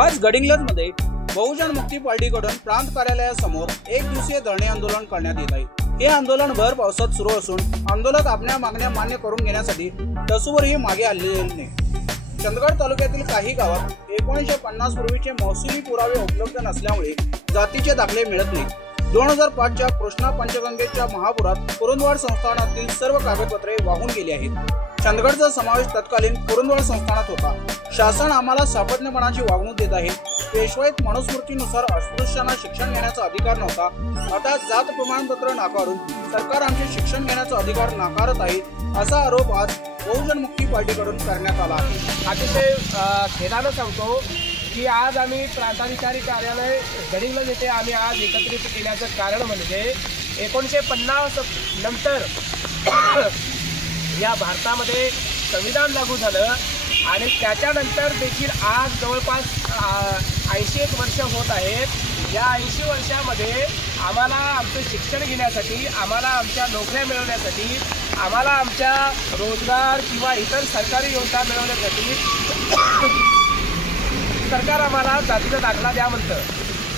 आज गडिंग्लजमध्ये बहुजन मुक्ती पार्टीकडून प्रांत कार्यालयासमोर एक दिवसीय धरणे आंदोलन करण्यात येत आहे। हे आंदोलन भर पावसात सुरू असून आंदोलक आपल्या मागण्या मान्य करून घेण्यासाठी तसूवरही मागे आलेले नाही। चंदगड तालुक्यातील काही गावात 1950 पूर्वीचे महसुली पुरावे उपलब्ध नसल्यामुळे जातीचे दाखले मिळत नाहीत। 2005च्या कृष्णा पंचगंगेच्या महापुरात कुरुंदवाड संस्थानातील सर्व कागदपत्रे वाहून गेली आहेत। चंदगडचा समावेश तत्कालीन कुरुंदवाड संस्थानात होता। शासन आम्हाला सापडणेपणाची वागणूक देत आहे। पेशवाईत मनुस्मृतीनुसार अस्पृश्यांना शिक्षण घेण्याचा अधिकार नव्हता, आता जात प्रमाणपत्र नाकारून सरकार आमचे शिक्षण घेण्याचा अधिकार नाकारत आहे, असा आरोप आज बहुजन मुक्ती पार्टीकडून करण्यात आला आहे। अतिशय खेदानं सांगतो की आज आम्ही प्रांताधिकारी कार्यालय गडिंग्लज येथे आम्ही आज एकत्रित केल्याचं कारण म्हणजे 1950 नंतर या भारतामध्ये संविधान लागू झालं आणि त्याच्यानंतर देखील आज जवळपास 81 वर्ष होत आहेत। या 80 वर्षामध्ये आम्हाला आमचं शिक्षण घेण्यासाठी, आम्हाला आमच्या नोकऱ्या मिळवण्यासाठी, आम्हाला आमच्या रोजगार किंवा इतर सरकारी योजना मिळवण्यासाठी सरकार आम्हाला जातीचा दाखला द्या म्हणतं।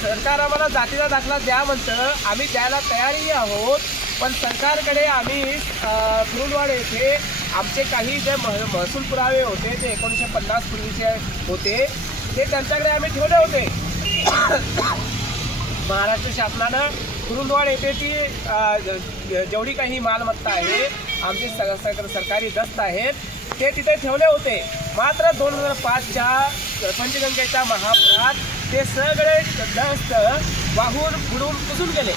सरकार आम्हाला जातीचा दाखला द्या म्हणतं, आम्ही द्यायला तयारही आहोत। पण सरकारकडे आम्ही कुरुंदवाड येथे आमचे काही जे महसूल पुरावे होते ते 1950 पूर्वीचे होते, ते त्यांच्याकडे आम्ही ठेवले होते। महाराष्ट्र शासनानं कुरुंदवाड येथे ती जेवढी काही मालमत्ता आहे, आमचे सरकारी दस्त आहेत, ते तिथे ठेवले होते। मात्र 2005च्या पंचगंगेच्या महापुरात ते सगळे दस्त वाहून बुडून कुजून गेले।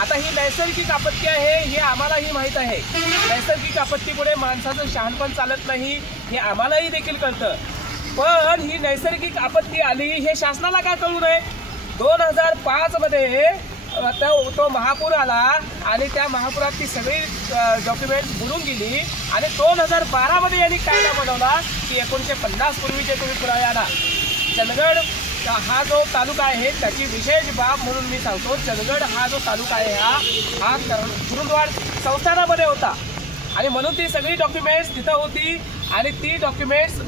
आता ही नैसर्गिक आपत्ती आहे हे आम्हालाही माहीत आहे। नैसर्गिक आपत्तीमुळे माणसाचं शहाणपण चालत नाही हे आम्हालाही देखील कळतं। पण ही नैसर्गिक आपत्ती आली हे शासनाला काय कळू नये? 2005 मध्ये तो महापूर आला आणि त्या महापुरात ती सगळी डॉक्युमेंट्स बुडून गेली आणि 2012 मध्ये यांनी कायदा बनवला की 1950 पूर्वीचे तुम्ही पुरावे आणा। चंदगड हा जो तालुका आहे त्याची विशेष बाब म्हणून मी सांगतो, चंदगड हा जो तालुका आहे हा कुरुंदवाड संस्थानामध्ये होता आणि म्हणून ती सगळी डॉक्युमेंट्स तिथं होती आणि ती डॉक्युमेंट्स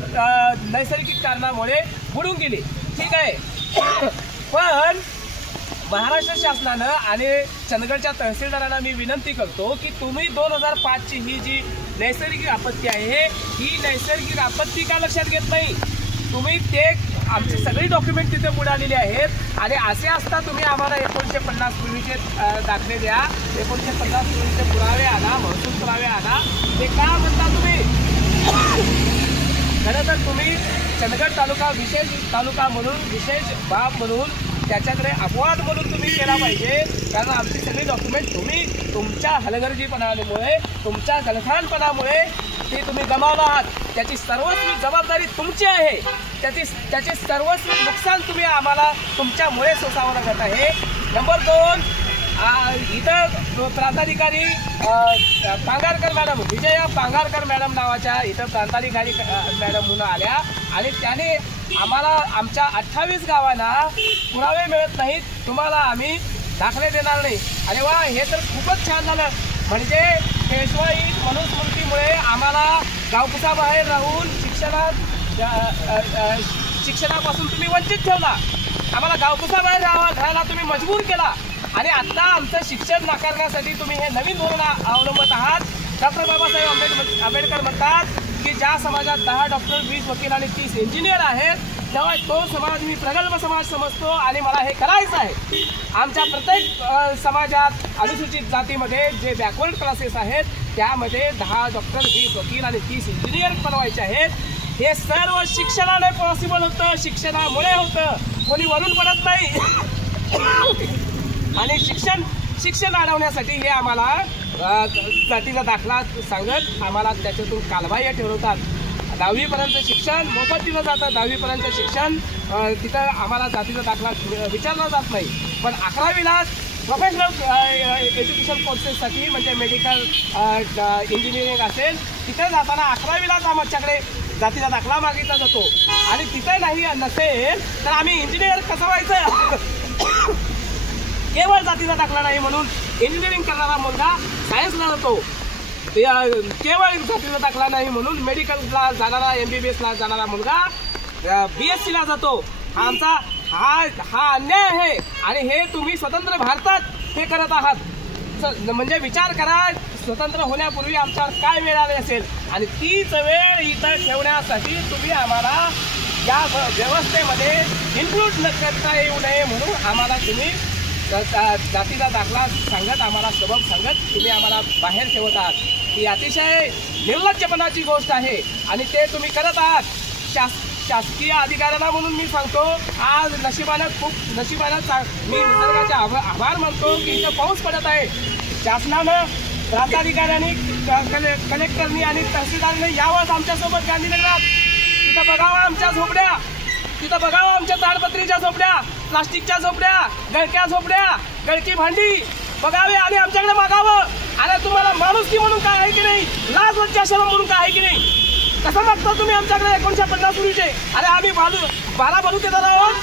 नैसर्गिक कारणामुळे बुडून गेली। ठीक आहे, पण महाराष्ट्र शासनानं आणि चंदगडच्या तहसीलदारांना मी विनंती करतो की तुम्ही 2005ची ही जी नैसर्गिक आपत्ती आहे ही नैसर्गिक आपत्ती का लक्षात घेत नाही? तुम्ही ते आमची सगळी डॉक्युमेंट तिथे बुडालेली आहेत आणि असे असता तुम्ही आम्हाला 1950 पूर्वीचे दाखले द्या, 1950 पूर्वीचे पुरावे आणा, महसूल पुरावे आणा, ते का म्हणता तुम्ही? खरं तर तुम्ही चंदगड तालुका विशेष तालुका म्हणून, विशेष बाब म्हणून त्याच्याकडे अपवाद म्हणून तुम्ही केला पाहिजे, कारण आमची सगळी डॉक्युमेंट तुम्ही तुमच्या हलगर्जीपणामुळे, तुमच्या गलथानपणामुळे ते तुम्ही गमावला आहात। त्याची सर्वस्वी जबाबदारी तुमची आहे, त्याचे सर्वस्वी नुकसान तुम्ही आम्हाला तुमच्यामुळे सोसावं लागत आहे। नंबर 2, इथं प्रांताधिकारी पांगारकर मॅडम, विजया पांगारकर मॅडम नावाच्या इथं प्रांताधिकारी मॅडम म्हणून आल्या आणि त्याने आम्हाला आमच्या 28 गावांना पुरावे मिळत नाहीत, तुम्हाला आम्ही दाखले देणार नाही। अरे वा, हे तर खूपच छान झालं। म्हणजे पेशवाई मनुस्मृतीमुळे आम्हाला गावकुसाबाहेर राहून शिक्षणापासून तुम्ही वंचित ठेवला, आम्हाला गावकुसाबाहेर राहायला तुम्ही मजबूर केला आणि आता आमचं शिक्षण नाकारण्यासाठी तुम्ही हे नवीन धोरण अवलंबत आहात। डॉक्टर बाबासाहेब आंबेडकर म्हणतात की ज्या समाजात 10 डॉक्टर, 20 वकील आणि 30 इंजिनियर आहेत, तेव्हा तो समाज मी प्रगल्भ समाज समजतो आणि मला हे करायचं आहे। आमच्या प्रत्येक समाजात अनुसूचित जातीमध्ये जे बॅकवर्ड क्लासेस आहेत त्यामध्ये 10 डॉक्टर, 20 वकील आणि 30 इंजिनियर बनवायचे आहेत। हे सर्व शिक्षणाने पॉसिबल होतं, शिक्षणामुळे होतं, कोणी वरून पडत नाही। आणि शिक्षण अडवण्यासाठी हे आम्हाला जातीचा दाखला सांगत आम्हाला त्याच्यातून कालबाह्य ठरवतात। 10वीपर्यंत शिक्षण मोफत दिलं जातं, 10वीपर्यंत शिक्षण तिथं आम्हाला जातीचा दाखला विचारला जात नाही, पण 11वीला प्रोफेशनल एज्युकेशन कोर्सेससाठी म्हणजे मेडिकल, इंजिनिअरिंग असेल तिथे जाताना 11वीलाच आमच्याकडे जातीचा दाखला मागितला जातो आणि तिथे नाही नसेल तर आम्ही इंजिनियर कसं व्हायचं? केवळ जातीचा दाखला नाही म्हणून इंजिनिअरिंग करणारा मुलगा सायन्सला जातो, केवळ जातीचा दाखला नाही म्हणून मेडिकलला जाणारा, MBBSला जाणारा मुलगा BScला जातो, हा आमचा हा अन्याय आहे आणि हे तुम्ही स्वतंत्र भारतात हे करत आहात। म्हणजे विचार करा, स्वतंत्र होण्यापूर्वी आमच्यावर काय वेळ आली असेल आणि तीच वेळ इथं ठेवण्यासाठी तुम्ही आम्हाला या व्यवस्थेमध्ये इन्क्लूड करता येऊ नये म्हणून आम्हाला तुम्ही जातीचा दाखला सांगत, आम्हाला सबब सांगत तुम्ही आम्हाला बाहेर ठेवत आहात। ही अतिशय निर्लज्जपणाची गोष्ट आहे आणि ते तुम्ही करत आहात। शासकीय अधिकाऱ्यांना म्हणून मी सांगतो, आज नशिबानं मी निसर्गाचे आभार मानतो की इथं पाऊस पडत आहे। शासनानं, प्रांताधिकाऱ्यांनी, कलेक्टरनी आणि तहसीलदारांनी यावंच आमच्यासोबत गांधीनगरात। तिथं बघावं आमच्या झोपड्या, तिथं बघावं आमच्या ताडपत्रीच्या झोपड्या, प्लास्टिकच्या झोपड्या, गळक्या झोपड्या, गळकी भांडी बघावे आणि आमच्याकडे मागावं। अरे तुम्हाला माणुसकी म्हणून काय आहे की नाही, लाज लज्जा शरम म्हणून काय आहे की नाही? कसं मागता तुम्ही आमच्याकडे 1950 पूर्वीचे? अरे आम्ही 12 बलुतेदार आहोत,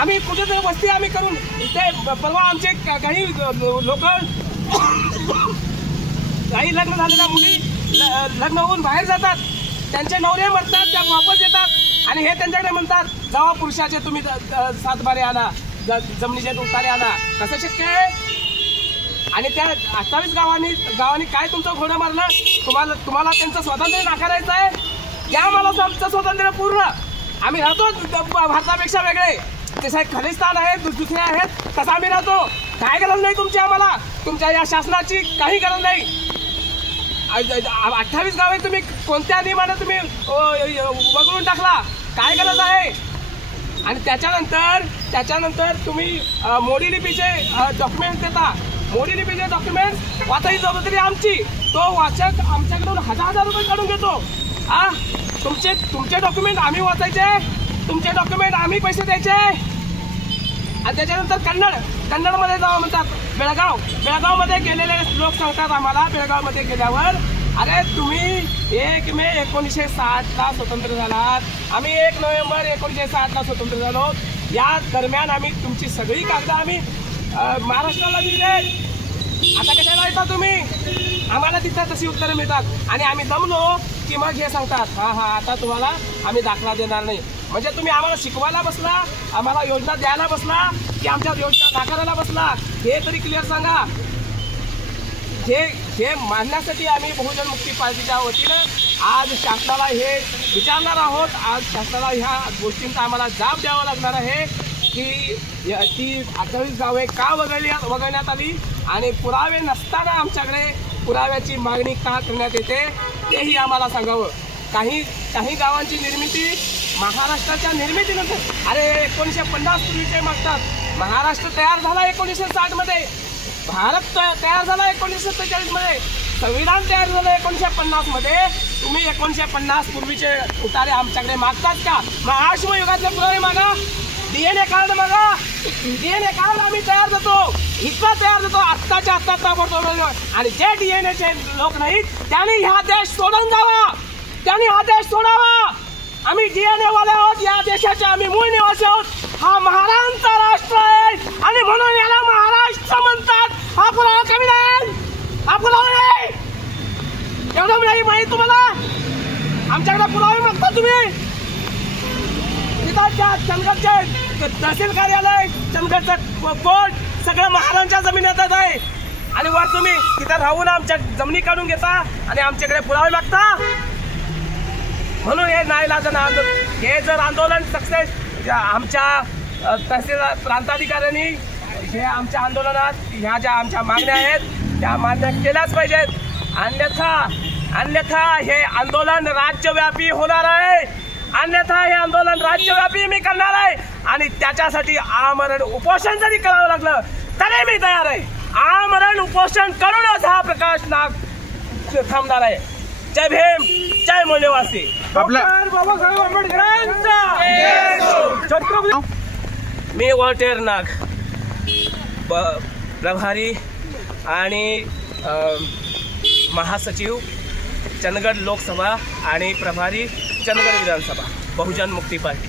आम्ही कुठेतरी वस्ती आम्ही करून ते परवा आमचे काही लोक काही लग्न झालेल्या मुली लग्न होऊन बाहेर जातात, त्यांचे नवरे मरतात, त्या वापस येतात आणि हे त्यांच्याकडे म्हणतात जावा पुरुषाचे तुम्ही 7 बारे आणा, जमिनीचे उतारे आणा। कसं शक्य आहे? आणि त्या 28 गावांनी काय तुमचं घोडं मारलं? तुम्हाला त्यांचं स्वातंत्र्य नाकारायचं आहे? या मला आमचं स्वातंत्र्य पूर्ण, आम्ही राहतो भारतापेक्षा वेगळे, जसे खलिस्तान आहेत, दुसरे आहेत, तसं आम्ही राहतो। काय गरज नाही तुमची, आम्हाला तुमच्या या शासनाची काही गरज नाही। 28 गावे तुम्ही कोणत्या नियमाने तुम्ही वगळून टाकला? काय गरज आहे? आणि त्याच्यानंतर तुम्ही मोडी लिपीचे डॉक्युमेंट देता। मोडी लिपीचे डॉक्युमेंट वाचायची जबाबदारी आमची, तो वाचक आमच्याकडून 1000 रुपये काढून घेतो। तुमचे डॉक्युमेंट आम्ही वाचायचे, तुमचे डॉक्युमेंट आम्ही पैसे द्यायचे आणि त्याच्यानंतर कन्नडमध्ये जावं म्हणतात। बेळगावमध्ये गेलेले लोक सांगतात आम्हाला, बेळगावमध्ये गेल्यावर अरे तुम्ही 1 मे 1960ला स्वतंत्र झालात, आम्ही 1 नोव्हेंबर 1960ला स्वतंत्र झालो। या दरम्यान आम्ही तुमची सगळी कागदं आम्ही महाराष्ट्राला दिली, आता कशाला येता तुम्ही? आम्हाला तिथं तशी उत्तरं मिळतात आणि आम्ही दमलो की मग हे सांगतात हा आता तुम्हाला आम्ही दाखला देणार नाही। म्हणजे तुम्ही आम्हाला शिकवायला बसला, आम्हाला योजना द्यायला बसला की आमच्या योजना नाकारायला बसला? हे तरी क्लिअर सांगा। हे मांडण्यासाठी आम्ही बहुजन मुक्ती पार्टीच्या वतीनं आज शासनाला हे विचारणार आहोत। आज शासनाला ह्या गोष्टींचा आम्हाला जाब द्यावा लागणार आहे की ती 28 गावे का वगळण्यात आली आणि पुरावे नसताना आमच्याकडे पुराव्याची मागणी का करण्यात येते तेही आम्हाला सांगावं। काही गावांची निर्मिती महाराष्ट्राच्या निर्मितीनंतर, अरे 1950 पूर्वीचे मागतात। महाराष्ट्र तयार झाला 1960 मध्ये, भारत तयार झाला 1947 मध्ये, संविधान तयार झालं 1950 मध्ये। तुम्ही 1950 पूर्वीचे उतारे आमच्याकडे मागतात का? मग अश्मयुगातले पुरावे मागा, DNA कार्ड मागा, DNA कार्ड आम्ही तयार देतो, इतका तयार देतो आत्ताच्या आत्ता ताबडतोब। आणि जे DNA लोक नाहीत त्यांनी हा देश सोडून जावा, त्यांनी हा देश सोडावा। आम्ही DNA वाले आहोत, या देशाचे आम्ही मूळ निवासी आहोत। हा महाराष्ट्र राष्ट्र आहे आणि म्हणून याला महाराष्ट्र म्हणतात। हा पुरावा कमी नाही, हा पुरावा नाही, एवढं नाही माहिती तुम्हाला? आमच्याकडे पुरावे मागता तुम्ही? चंदगडचे तहसील कार्यालय, चंदगडचं कोर्ट सगळं महाराजांच्या जमिनीत आहे आणि वर तुम्ही तिथं राहून आमच्या जमिनी काढून घेता आणि आमच्याकडे पुरावे मागता? म्हणून हे नाईलाजानं आंदोलन, हे जर आंदोलन सक्सेस आमच्या तहसीलदार प्रांताधिकाऱ्यांनी हे आमच्या आंदोलनात ह्या ज्या आमच्या मागण्या आहेत त्या मान्य केल्याच पाहिजेत। अन्यथा हे आंदोलन राज्यव्यापी होणार आहे, अन्यथा हे आंदोलन राज्यव्यापी मी करणार आहे आणि त्याच्यासाठी आमरण उपोषण जरी करावं लागलं तरी मी तयार आहे। आमरण उपोषण करूनच हा प्रकाश नाग थांबणार आहे। जय भीम, जय मूल्यवासी, बाबासाहेब आंबेडकरांचा। मी वॉल्टर नाग, प्रभारी आणि महासचिव चंदगड लोकसभा आणि प्रभारी चंदगड विधानसभा बहुजन मुक्ती पार्टी।